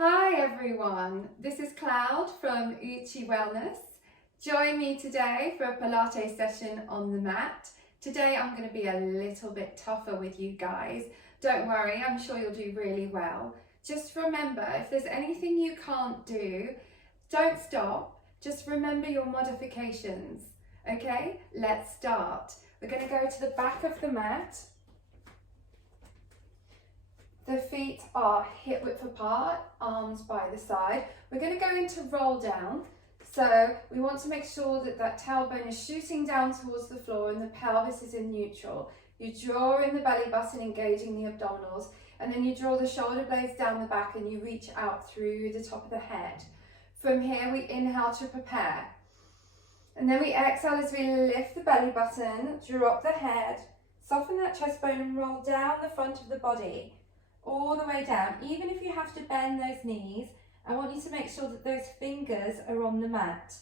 Hi everyone, this is Cloud from Uchi Wellness. Join me today for a Pilates session on the mat. Today I'm going to be a little bit tougher with you guys. Don't worry, I'm sure you'll do really well. Just remember, if there's anything you can't do, don't stop. Just remember your modifications. Okay, let's start. We're going to go to the back of the mat. The feet are hip width apart, arms by the side. We're going to go into roll down. So we want to make sure that that tailbone is shooting down towards the floor and the pelvis is in neutral. You draw in the belly button, engaging the abdominals, and then you draw the shoulder blades down the back and you reach out through the top of the head. From here, we inhale to prepare. And then we exhale as we lift the belly button, drop the head, soften that chest bone and roll down the front of the body. All the way down. Even if you have to bend those knees, I want you to make sure that those fingers are on the mat.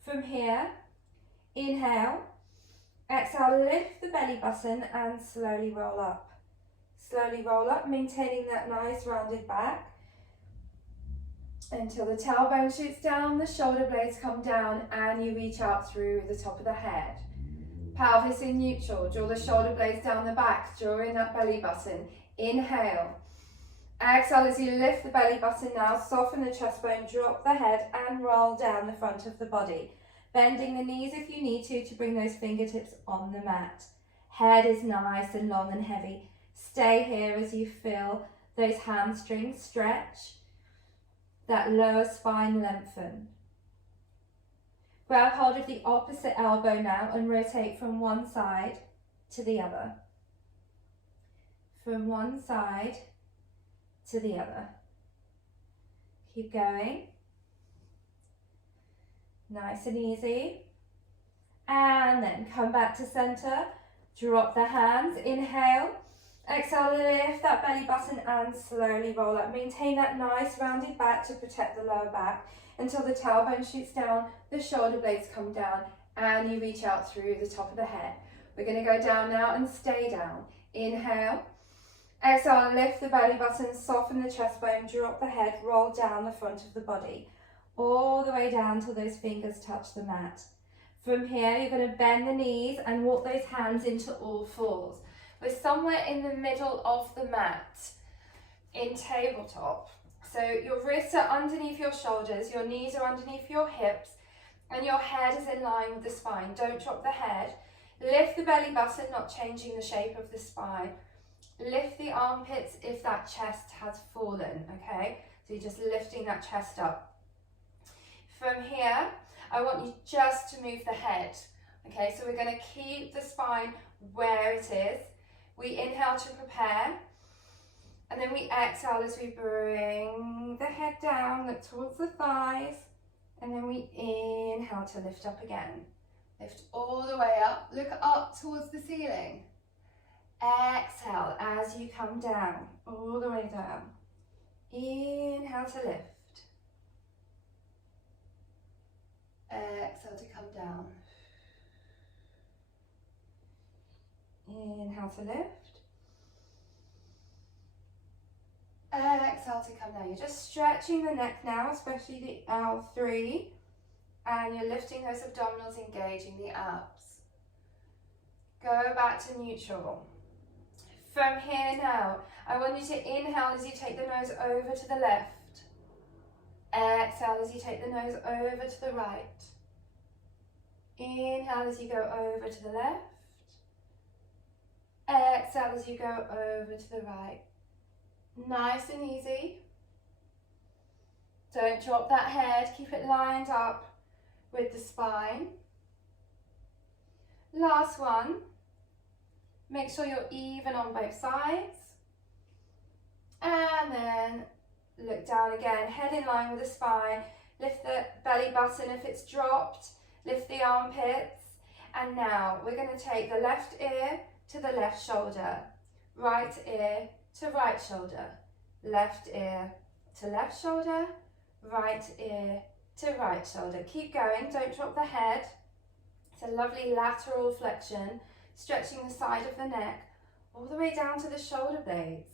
From here, inhale, exhale, lift the belly button and slowly roll up. Slowly roll up, maintaining that nice rounded back until the tailbone shoots down, the shoulder blades come down and you reach out through the top of the head. Pelvis in neutral, draw the shoulder blades down the back, draw in that belly button. Inhale, exhale as you lift the belly button now, soften the chest bone, drop the head and roll down the front of the body. Bending the knees if you need to bring those fingertips on the mat. Head is nice and long and heavy. Stay here as you feel those hamstrings stretch, that lower spine lengthen. Grab hold of the opposite elbow now and rotate from one side to the other. From one side to the other. Keep going. Nice and easy. And then come back to center. Drop the hands. Inhale. Exhale, lift that belly button and slowly roll up. Maintain that nice rounded back to protect the lower back until the tailbone shoots down, the shoulder blades come down, and you reach out through the top of the head. We're going to go down now and stay down. Inhale. Exhale, lift the belly button, soften the chest bone, drop the head, roll down the front of the body, all the way down till those fingers touch the mat. From here, you're going to bend the knees and walk those hands into all fours. We're somewhere in the middle of the mat, in tabletop. So your wrists are underneath your shoulders, your knees are underneath your hips, and your head is in line with the spine. Don't drop the head. Lift the belly button, not changing the shape of the spine. Lift the armpits if that chest has fallen, okay? So you're just lifting that chest up. From here, I want you just to move the head, okay? So we're going to keep the spine where it is. We inhale to prepare, and then we exhale as we bring the head down, look towards the thighs, and then we inhale to lift up again. Lift all the way up, look up towards the ceiling. Exhale as you come down, all the way down. Inhale to lift. Exhale to come down. Inhale to lift. Exhale to come down. You're just stretching the neck now, especially the L3. And you're lifting those abdominals, engaging the abs. Go back to neutral. From here now, I want you to inhale as you take the nose over to the left. Exhale as you take the nose over to the right. Inhale as you go over to the left. Exhale as you go over to the right. Nice and easy. Don't drop that head, keep it lined up with the spine. Last one. Make sure you're even on both sides. And then look down again, head in line with the spine. Lift the belly button if it's dropped. Lift the armpits. And now we're going to take the left ear to the left shoulder. Right ear to right shoulder. Left ear to left shoulder. Right ear to right shoulder. Keep going, don't drop the head. It's a lovely lateral flexion. Stretching the side of the neck all the way down to the shoulder blades.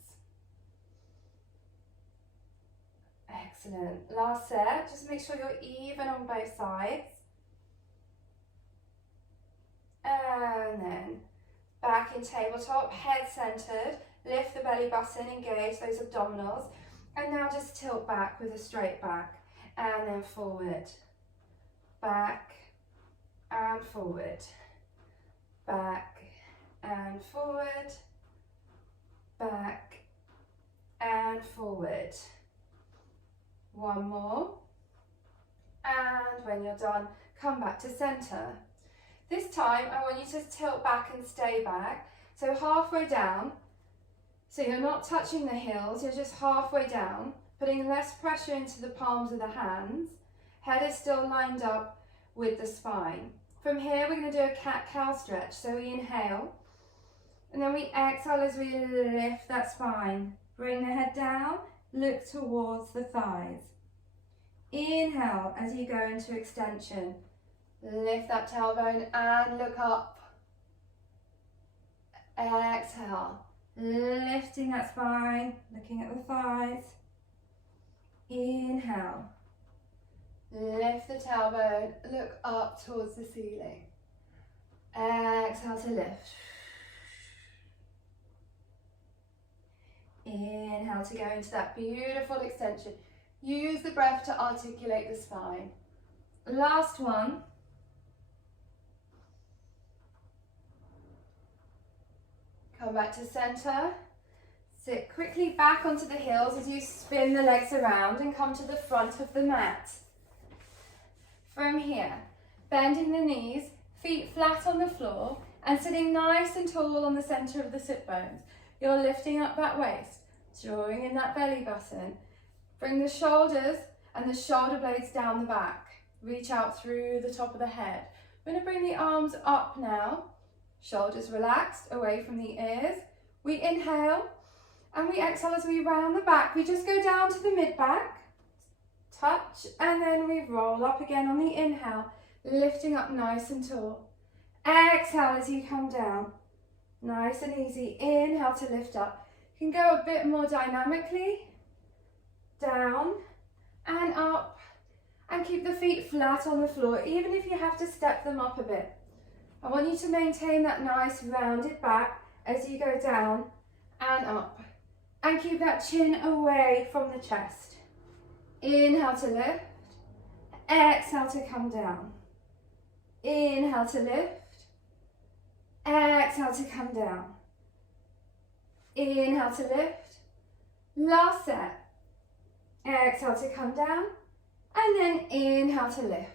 Excellent. Last set. Just make sure you're even on both sides. And then back in tabletop, head centered. Lift the belly button, engage those abdominals. And now just tilt back with a straight back. And then forward. Back and forward. Back and forward. Back and forward. One more. And when you're done, come back to center. This time, I want you to tilt back and stay back. So halfway down, so you're not touching the heels, you're just halfway down, putting less pressure into the palms of the hands. Head is still lined up with the spine. From here, we're going to do a cat-cow stretch. So we inhale, and then we exhale as we lift that spine. Bring the head down, look towards the thighs. Inhale as you go into extension. Lift that tailbone and look up. Exhale, lifting that spine, looking at the thighs. Inhale, lift the tailbone, look up towards the ceiling. Exhale to lift. Inhale to go into that beautiful extension. Use the breath to articulate the spine. Last one. Come back to center. Sit quickly back onto the heels as you spin the legs around and come to the front of the mat. From here, bending the knees, feet flat on the floor, and sitting nice and tall on the center of the sit bones. You're lifting up that waist, drawing in that belly button. Bring the shoulders and the shoulder blades down the back. Reach out through the top of the head. We're going to bring the arms up now. Shoulders relaxed, away from the ears. We inhale and we exhale as we round the back. We just go down to the mid-back, touch, and then we roll up again on the inhale, lifting up nice and tall. Exhale as you come down. Nice and easy. Inhale to lift up. You can go a bit more dynamically. Down and up. And keep the feet flat on the floor, even if you have to step them up a bit. I want you to maintain that nice rounded back as you go down and up. And keep that chin away from the chest. Inhale to lift. Exhale to come down. Inhale to lift. Exhale to come down. Inhale to lift. Last set. Exhale to come down. And then inhale to lift.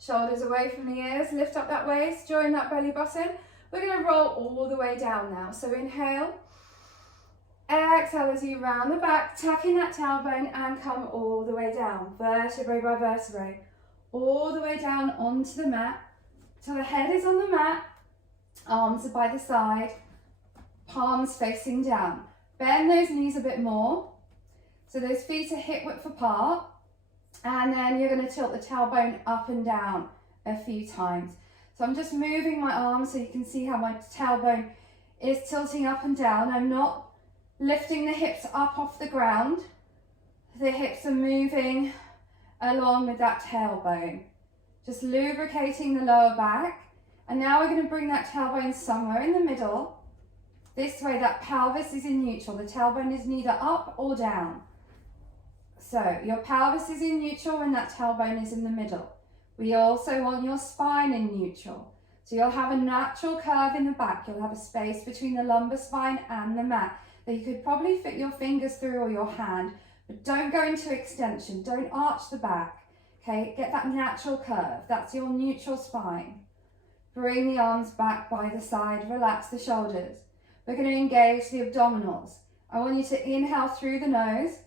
Shoulders away from the ears. Lift up that waist. Join that belly button. We're going to roll all the way down now. So inhale. Exhale as you round the back. Tuck in that tailbone and come all the way down. Vertebrae by vertebrae. All the way down onto the mat. So the head is on the mat. Arms are by the side, palms facing down. Bend those knees a bit more. So those feet are hip width apart. And then you're going to tilt the tailbone up and down a few times. So I'm just moving my arms so you can see how my tailbone is tilting up and down. I'm not lifting the hips up off the ground. The hips are moving along with that tailbone. Just lubricating the lower back. And now we're going to bring that tailbone somewhere in the middle. This way that pelvis is in neutral. The tailbone is neither up or down. So your pelvis is in neutral and that tailbone is in the middle. We also want your spine in neutral. So you'll have a natural curve in the back. You'll have a space between the lumbar spine and the mat that you could probably fit your fingers through or your hand. But don't go into extension. Don't arch the back. Okay, get that natural curve. That's your neutral spine. Bring the arms back by the side, relax the shoulders. We're going to engage the abdominals. I want you to inhale through the nose,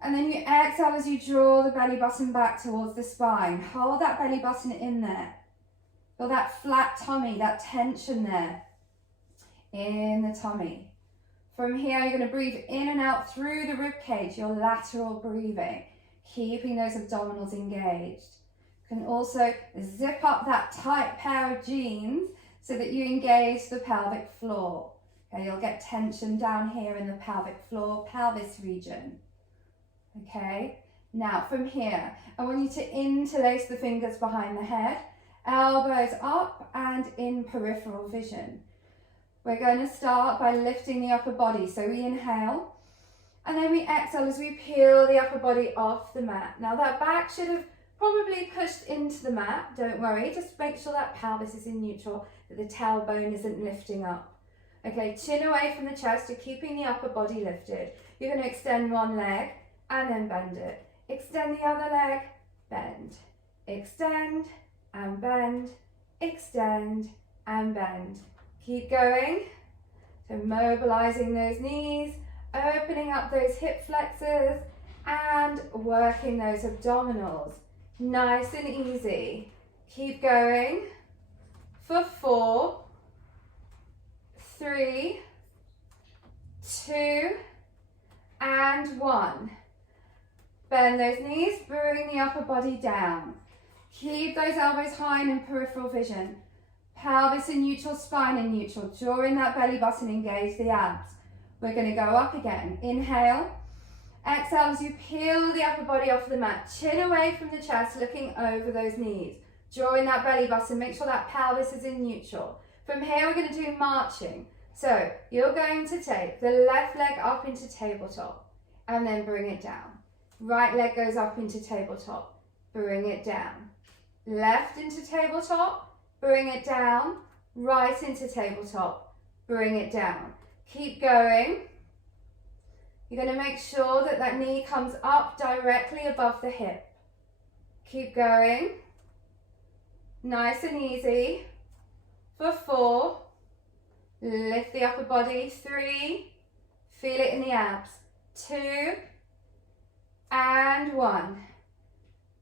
and then you exhale as you draw the belly button back towards the spine. Hold that belly button in there. Feel that flat tummy, that tension there in the tummy. From here, you're going to breathe in and out through the rib cage, your lateral breathing, keeping those abdominals engaged. You can also zip up that tight pair of jeans so that you engage the pelvic floor. Okay, you'll get tension down here in the pelvic floor, pelvis region. Okay, now from here, I want you to interlace the fingers behind the head, elbows up and in peripheral vision. We're going to start by lifting the upper body. So we inhale and then we exhale as we peel the upper body off the mat. Now that back should have probably pushed into the mat. Don't worry, just make sure that pelvis is in neutral, that the tailbone isn't lifting up. Okay, chin away from the chest, you're keeping the upper body lifted. You're going to extend one leg and then bend it. Extend the other leg, bend. Extend and bend, extend and bend. Keep going. So mobilizing those knees, opening up those hip flexors and working those abdominals. Nice and easy. Keep going for 4, 3, 2 and 1. Bend those knees, bring the upper body down. Keep those elbows high and in peripheral vision. Pelvis in neutral, spine in neutral. Draw in that belly button, engage the abs. We're going to go up again. Inhale. Exhale as you peel the upper body off the mat. Chin away from the chest, looking over those knees. Draw in that belly button. Make sure that pelvis is in neutral. From here, we're going to do marching. So you're going to take the left leg up into tabletop and then bring it down. Right leg goes up into tabletop. Bring it down. Left into tabletop. Bring it down. Right into tabletop. Bring it down. Keep going. You're going to make sure that that knee comes up directly above the hip. Keep going. Nice and easy. For 4. Lift the upper body. 3. Feel it in the abs. 2. And 1.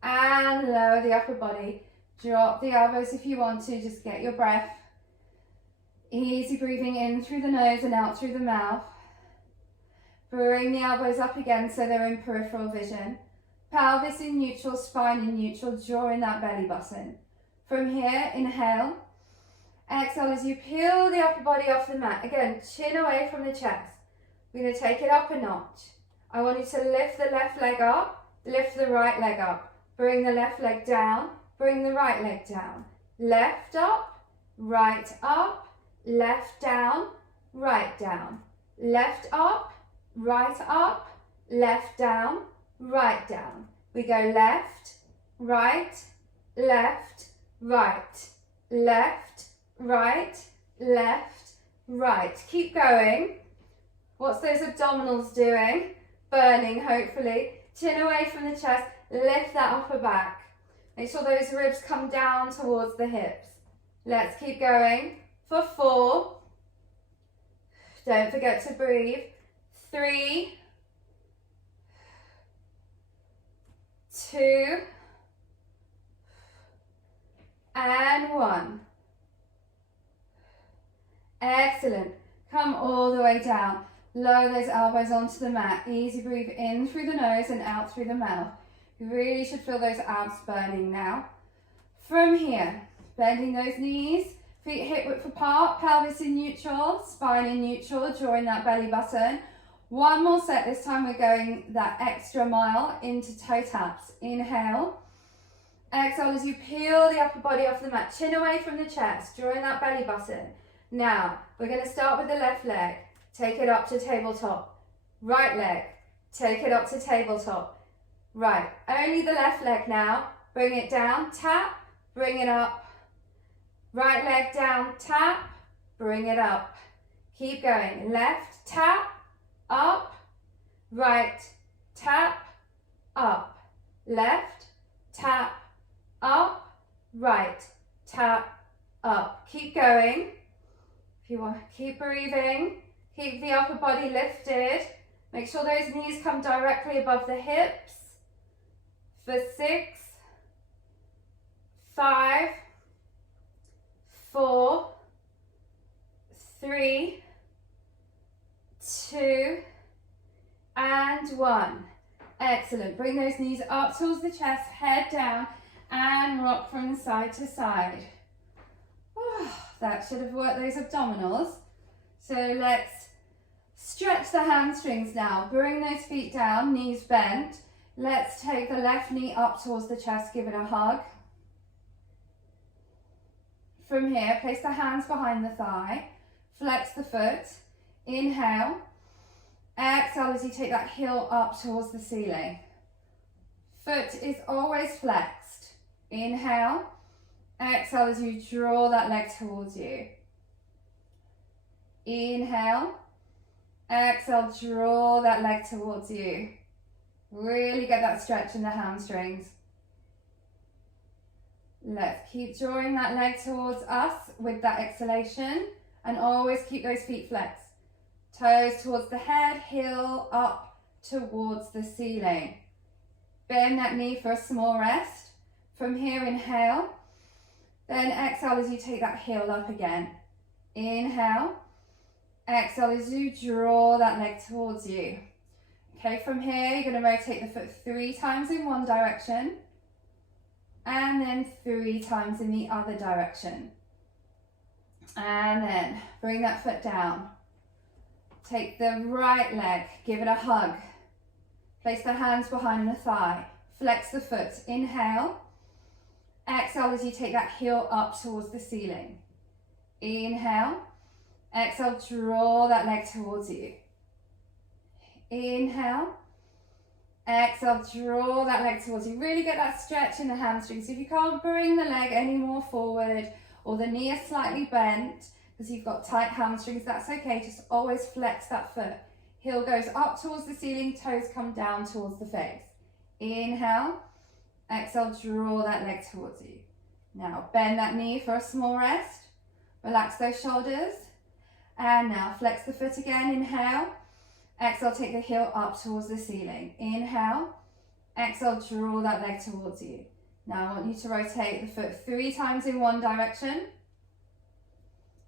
And lower the upper body. Drop the elbows if you want to. Just get your breath. Easy breathing in through the nose and out through the mouth. Bring the elbows up again so they're in peripheral vision. Pelvis in neutral, spine in neutral. Draw in that belly button. From here, inhale. Exhale as you peel the upper body off the mat. Again, chin away from the chest. We're going to take it up a notch. I want you to lift the left leg up, lift the right leg up. Bring the left leg down, bring the right leg down. Left up, right up, left down, right down. Left up, right up, left down, right down. We go left, right, left, right, left, right, left, right. Keep going. What's those abdominals doing? Burning, hopefully. Chin away from the chest, lift that upper back. Make sure those ribs come down towards the hips. Let's keep going for 4. Don't forget to breathe. 3, 2, and 1. Excellent. Come all the way down. Lower those elbows onto the mat. Easy breathe in through the nose and out through the mouth. You really should feel those abs burning now. From here, bending those knees, feet hip width apart, pelvis in neutral, spine in neutral, drawing that belly button. One more set. This time we're going that extra mile into toe taps. Inhale. Exhale as you peel the upper body off the mat. Chin away from the chest, drawing that belly button. Now, we're going to start with the left leg. Take it up to tabletop. Right leg. Take it up to tabletop. Right. Only the left leg now. Bring it down. Tap. Bring it up. Right leg down. Tap. Bring it up. Keep going. Left. Tap. Up. Right. Tap. Up. Left. Tap. Up. Right. Tap. Up. Keep going. If you want, keep breathing. Keep the upper body lifted. Make sure those knees come directly above the hips. For 6, 5, 4, 3, 2, and 1. Excellent. Bring those knees up towards the chest, head down, and rock from side to side. That should have worked those abdominals. So let's Stretch the hamstrings now. Bring those feet down, knees bent. Let's take the left knee up towards the chest, give it a hug. From here, place the hands behind the thigh. Flex the foot. Inhale. Exhale as you take that heel up towards the ceiling. Foot is always flexed. Inhale. Exhale as you draw that leg towards you. Inhale. Exhale, draw that leg towards you. Really get that stretch in the hamstrings. Let's keep drawing that leg towards us with that exhalation, and always keep those feet flexed. Toes towards the head, heel up towards the ceiling. Bend that knee for a small rest. From here, inhale. Then exhale as you take that heel up again. Inhale. Exhale as you draw that leg towards you. Okay, from here, you're going to rotate the foot 3 times in one direction, and then 3 times in the other direction. And then bring that foot down. Take the right leg, give it a hug. Place the hands behind the thigh. Flex the foot. Inhale. Exhale as you take that heel up towards the ceiling. Inhale. Exhale, draw that leg towards you. Inhale. Exhale, draw that leg towards you. Really get that stretch in the hamstrings. If you can't bring the leg any more forward, or the knee is slightly bent because you've got tight hamstrings, that's okay. Just always flex that foot. Heel goes up towards the ceiling, toes come down towards the face. Inhale. Exhale, draw that leg towards you. Now bend that knee for a small rest. Relax those shoulders. And now flex the foot again. Inhale. Exhale, take the heel up towards the ceiling. Inhale. Exhale, draw that leg towards you. Now I want you to rotate the foot 3 times in one direction,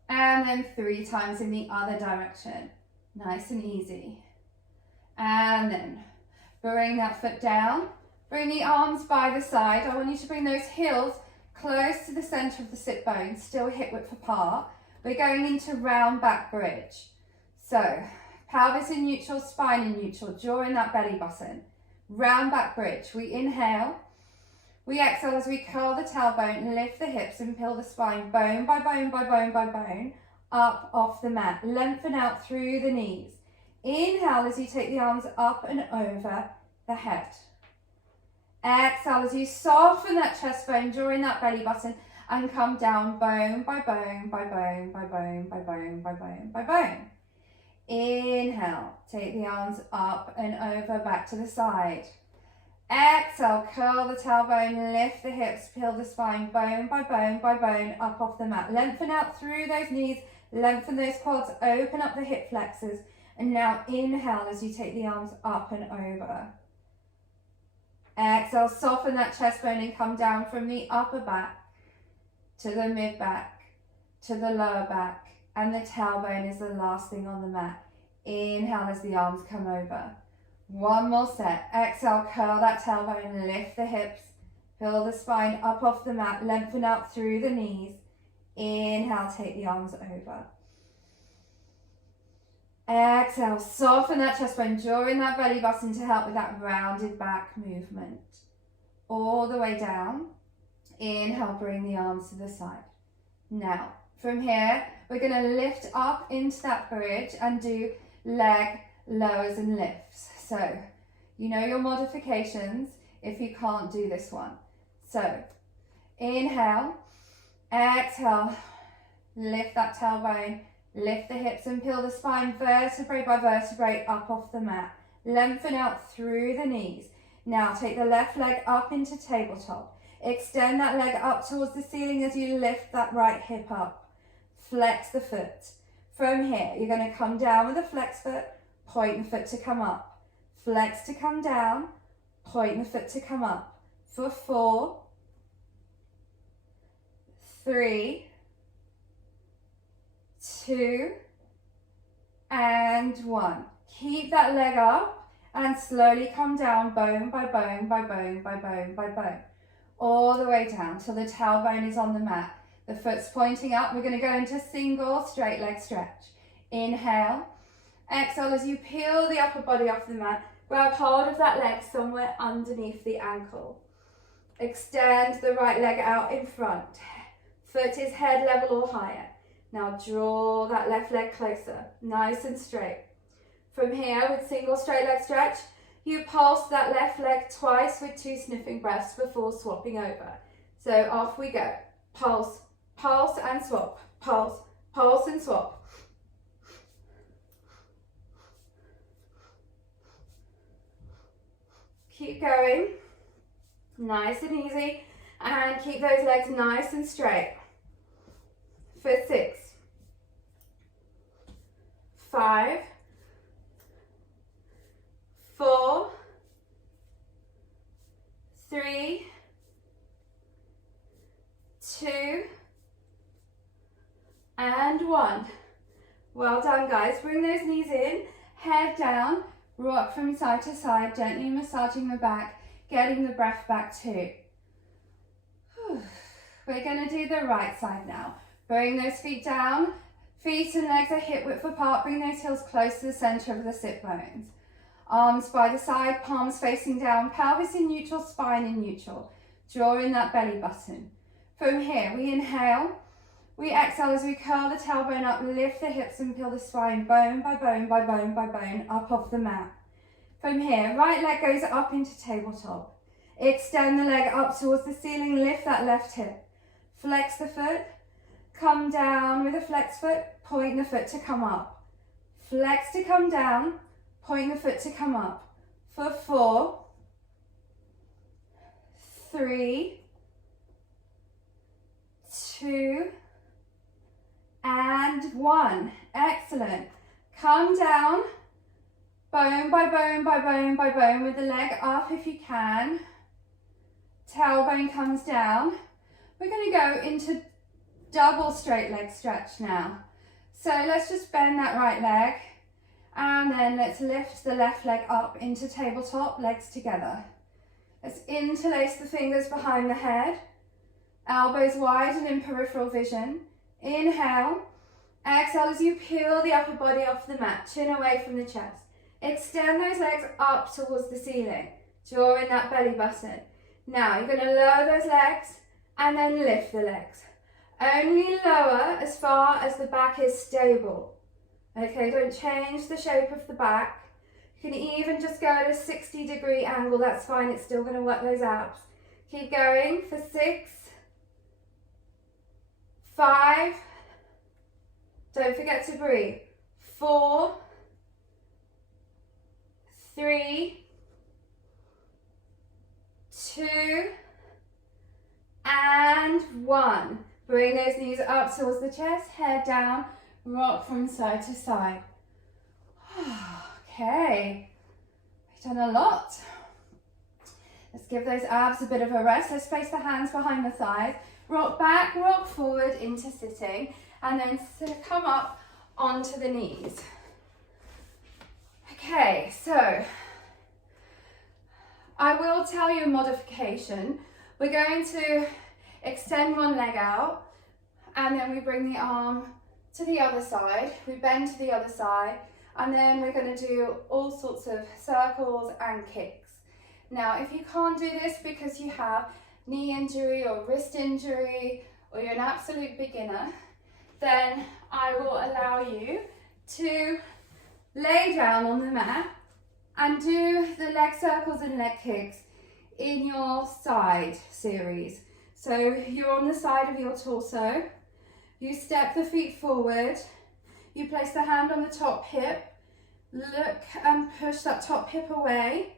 and then 3 times in the other direction. Nice and easy. And then bring that foot down. Bring the arms by the side. I want you to bring those heels close to the center of the sit bones, still hip width apart. We're going into round back bridge. So pelvis in neutral, spine in neutral, jaw in that belly button. Round back bridge. We inhale. We exhale as we curl the tailbone, lift the hips and peel the spine bone by bone by bone by bone up off the mat. Lengthen out through the knees. Inhale as you take the arms up and over the head. Exhale as you soften that chest bone, draw in that belly button and come down bone by bone by bone by bone by bone by bone by bone. Inhale, take the arms up and over, back to the side. Exhale, curl the tailbone, lift the hips, peel the spine bone by bone by bone up off the mat. Lengthen out through those knees, lengthen those quads, open up the hip flexors. And now inhale as you take the arms up and over. Exhale, soften that chest bone and come down from the upper back to the mid back to the lower back, and the tailbone is the last thing on the mat. Inhale as the arms come over. One more set. Exhale, curl that tailbone, lift the hips, peel the spine up off the mat, lengthen out through the knees. Inhale, take the arms over. Exhale, soften that chest bone, draw in that belly button to help with that rounded back movement. All the way down. Inhale, bring the arms to the side. Now, from here, we're going to lift up into that bridge and do leg lowers and lifts. So, you know your modifications if you can't do this one. So, inhale, exhale, lift that tailbone, lift the hips and peel the spine vertebrae by vertebrae up off the mat. Lengthen out through the knees. Now take the left leg up into tabletop. Extend that leg up towards the ceiling as you lift that right hip up. Flex the foot. From here, you're going to come down with a flex foot, point the foot to come up. Flex to come down, point the foot to come up. For 4, 3, 2, and 1. Keep that leg up and slowly come down bone by bone by bone by bone by bone. All the way down till the tailbone is on the mat. The foot's pointing up. We're going to go into single straight leg stretch. Inhale, Exhale as you peel the upper body off the mat. Grab hold of that leg somewhere underneath the ankle. Extend the right leg out in front. Foot is head level or higher. Now draw that left leg closer, nice and straight. From here, with single straight leg stretch, you pulse that left leg twice with 2 sniffing breaths before swapping over. So off we go. Pulse, pulse and swap. Pulse, pulse and swap. Keep going. Nice and easy. And keep those legs nice and straight. For 6, 5, 4, 3, 2, and 1. Well done, guys. Bring those knees in, head down, rock from side to side, gently massaging the back, getting the breath back too. We're going to do the right side now. Bring those feet down, feet and legs are hip width apart, bring those heels close to the center of the sit bones. Arms by the side, palms facing down, pelvis in neutral, spine in neutral. Draw in that belly button. From here, we inhale, we exhale as we curl the tailbone up, lift the hips and peel the spine bone by bone by bone by bone up off the mat. From here, right leg goes up into tabletop. Extend the leg up towards the ceiling, lift that left hip. Flex the foot, come down with a flex foot, point the foot to come up. Flex to come down, point the foot to come up. For 4, 3, 2, and 1. Excellent. Come down, bone by bone by bone by bone with the leg up if you can. Tailbone comes down. We're going to go into double straight leg stretch now. So let's just bend that right leg and then let's lift the left leg up into tabletop, legs together. Let's interlace the fingers behind the head, elbows wide and in peripheral vision. Inhale, exhale as you peel the upper body off the mat, chin away from the chest. Extend those legs up towards the ceiling, draw in that belly button. Now you're going to lower those legs and then lift the legs. Only lower as far as the back is stable. Okay, don't change the shape of the back. You can even just go at a 60-degree angle, that's fine, it's still going to work those abs. Keep going for 6, 5, don't forget to breathe, 4, 3, 2, and 1. Bring those knees up towards the chest, head down, rock from side to side. Okay, we've done a lot. Let's give those abs a bit of a rest. Let's place the hands behind the thighs, rock back, rock forward into sitting, and then come up onto the knees. Okay, so I will tell you a modification. We're going to extend one leg out and then we bring the arm to the other side. We bend to the other side and then we're going to do all sorts of circles and kicks. Now, if you can't do this because you have knee injury or wrist injury or you're an absolute beginner, then I will allow you to lay down on the mat and do the leg circles and leg kicks in your side series. So you're on the side of your torso, you step the feet forward, you place the hand on the top hip, look and push that top hip away.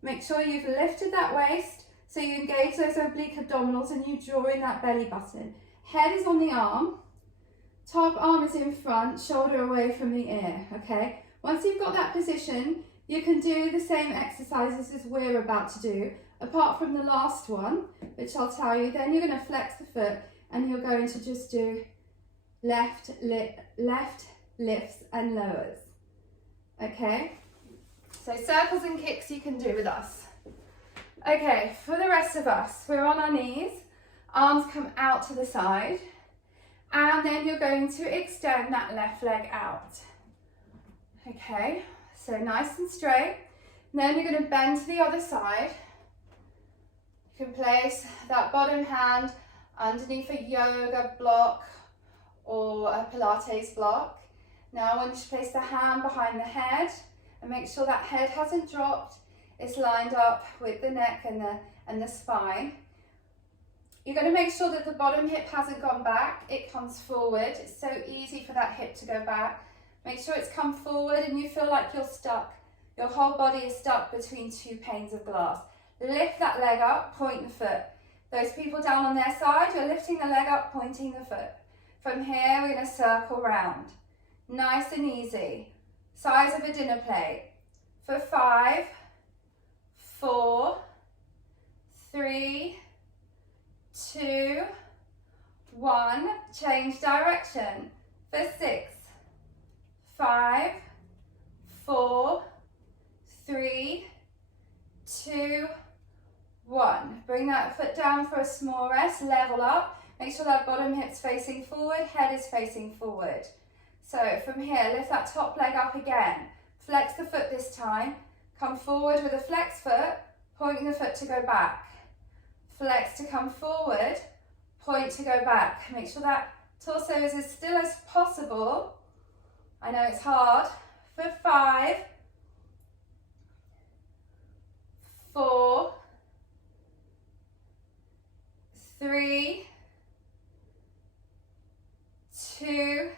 Make sure you've lifted that waist so you engage those oblique abdominals and you draw in that belly button. Head is on the arm, top arm is in front, shoulder away from the ear, okay? Once you've got that position, you can do the same exercises as we're about to do, apart from the last one, which I'll tell you. Then you're going to flex the foot and you're going to just do left lifts and lowers. Okay? So circles and kicks you can do with us. Okay, for the rest of us, we're on our knees, arms come out to the side, and then you're going to extend that left leg out. Okay, so nice and straight. And then you're going to bend to the other side. You can place that bottom hand underneath a yoga block or a Pilates block. Now I want you to place the hand behind the head and make sure that head hasn't dropped. It's lined up with the neck and the spine. You're going to make sure that the bottom hip hasn't gone back. It comes forward. It's so easy for that hip to go back. Make sure it's come forward and you feel like you're stuck. Your whole body is stuck between two panes of glass. Lift that leg up, point the foot. Those people down on their side, you're lifting the leg up, pointing the foot. From here, we're going to circle round. Nice and easy. Size of a dinner plate. For 5, 4, 3, 2, 1. Change direction. For 6, 5, 4, 3, 2, 1. Bring that foot down for a small rest. Level up. Make sure that bottom hip's facing forward, head is facing forward. So from here, lift that top leg up again. Flex the foot this time. Come forward with a flex foot, pointing the foot to go back. Flex to come forward, point to go back. Make sure that torso is as still as possible. I know it's hard. For 5, 4, 3, 2,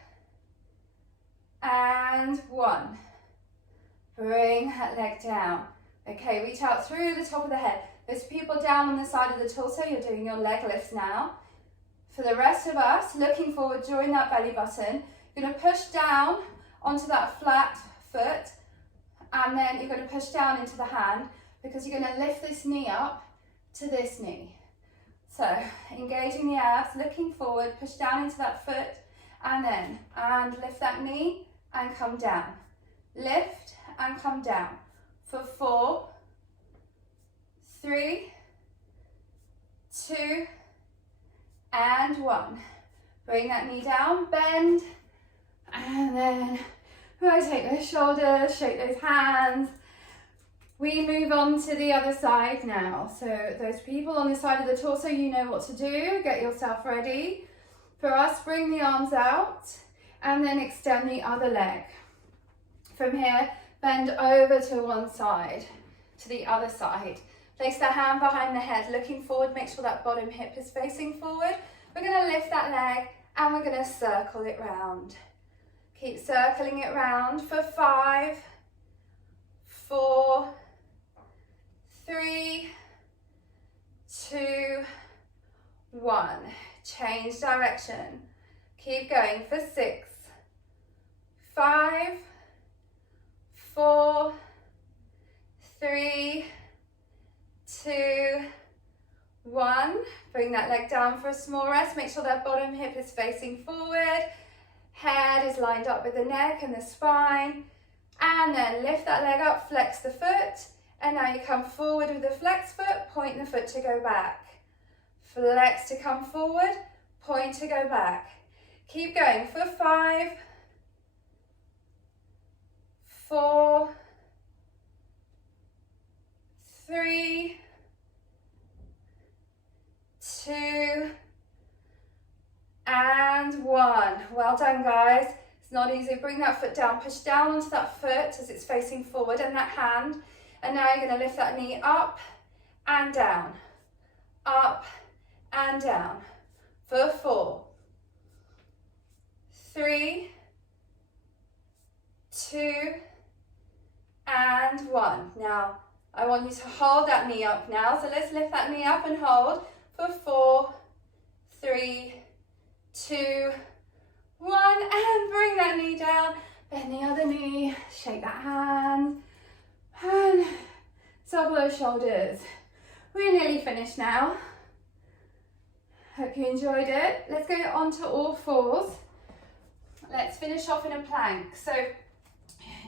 and 1. Bring that leg down. Okay, reach out through the top of the head. Those people down on the side of the torso, you're doing your leg lifts now. For the rest of us, looking forward, drawing that belly button, you're going to push down onto that flat foot, and then you're going to push down into the hand because you're going to lift this knee up to this knee. So, engaging the abs, looking forward, push down into that foot, and lift that knee and come down. Lift and come down. For 4, 3, 2, and 1. Bring that knee down, bend, and then rotate those shoulders, shake those hands. We move on to the other side now. So those people on the side of the torso, you know what to do. Get yourself ready. For us, bring the arms out and then extend the other leg. From here, bend over to one side, to the other side. Place the hand behind the head, looking forward. Make sure that bottom hip is facing forward. We're going to lift that leg and we're going to circle it round. Keep circling it round for 5, 4, 3, 2, 1. Change direction. Keep going for 6, 5, 4, 3, 2, 1. Bring that leg down for a small rest. Make sure that bottom hip is facing forward. Head is lined up with the neck and the spine. And then lift that leg up, flex the foot. And now you come forward with the flex foot, point the foot to go back. Flex to come forward, point to go back. Keep going for 5, 4, 3, 2, and 1. Well done, guys. It's not easy. Bring that foot down, push down onto that foot as it's facing forward and that hand. And now you're going to lift that knee up and down, up and down. For 4, 3, 2, and 1. Now, I want you to hold that knee up now. So let's lift that knee up and hold for 4, 3, 2, 1. And bring that knee down. Bend the other knee. Shake that hand. And circle those shoulders. We're nearly finished now. Hope you enjoyed it. Let's go on to all fours. Let's finish off in a plank. So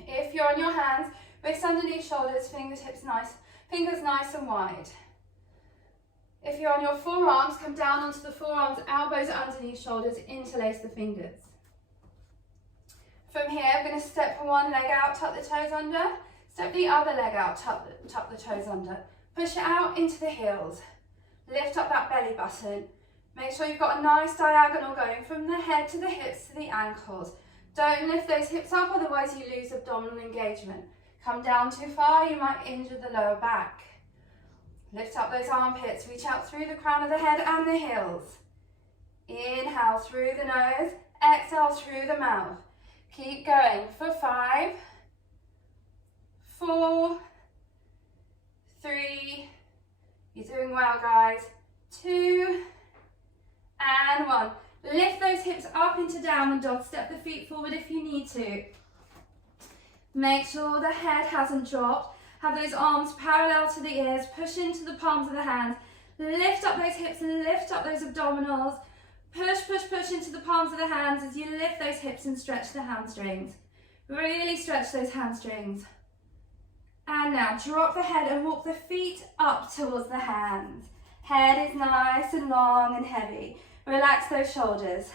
if you're on your hands, wrist underneath shoulders, fingers nice and wide. If you're on your forearms, come down onto the forearms, elbows underneath shoulders, interlace the fingers. From here, I'm going to step one leg out, tuck the toes under. Step the other leg out, tuck the toes under. Push it out into the heels. Lift up that belly button. Make sure you've got a nice diagonal going from the head to the hips to the ankles. Don't lift those hips up, otherwise you lose abdominal engagement. Come down too far, you might injure the lower back. Lift up those armpits, reach out through the crown of the head and the heels. Inhale through the nose, exhale through the mouth. Keep going for 5, 4, 3, you're doing well guys, 2, and 1. Lift those hips up into downward dog, step the feet forward if you need to. Make sure the head hasn't dropped. Have those arms parallel to the ears, push into the palms of the hands. Lift up those hips, lift up those abdominals. Push, push, push into the palms of the hands as you lift those hips and stretch the hamstrings. Really stretch those hamstrings. And now drop the head and walk the feet up towards the hands. Head is nice and long and heavy. Relax those shoulders.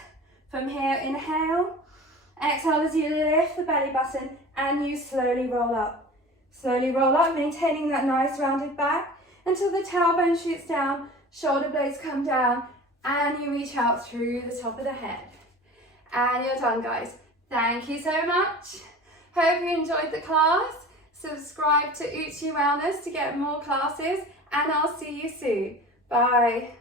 From here, inhale. Exhale as you lift the belly button and you slowly roll up. Slowly roll up, maintaining that nice rounded back until the tailbone shoots down, shoulder blades come down, and you reach out through the top of the head. And you're done, guys. Thank you so much. Hope you enjoyed the class. Subscribe to Uchi Wellness to get more classes, and I'll see you soon. Bye.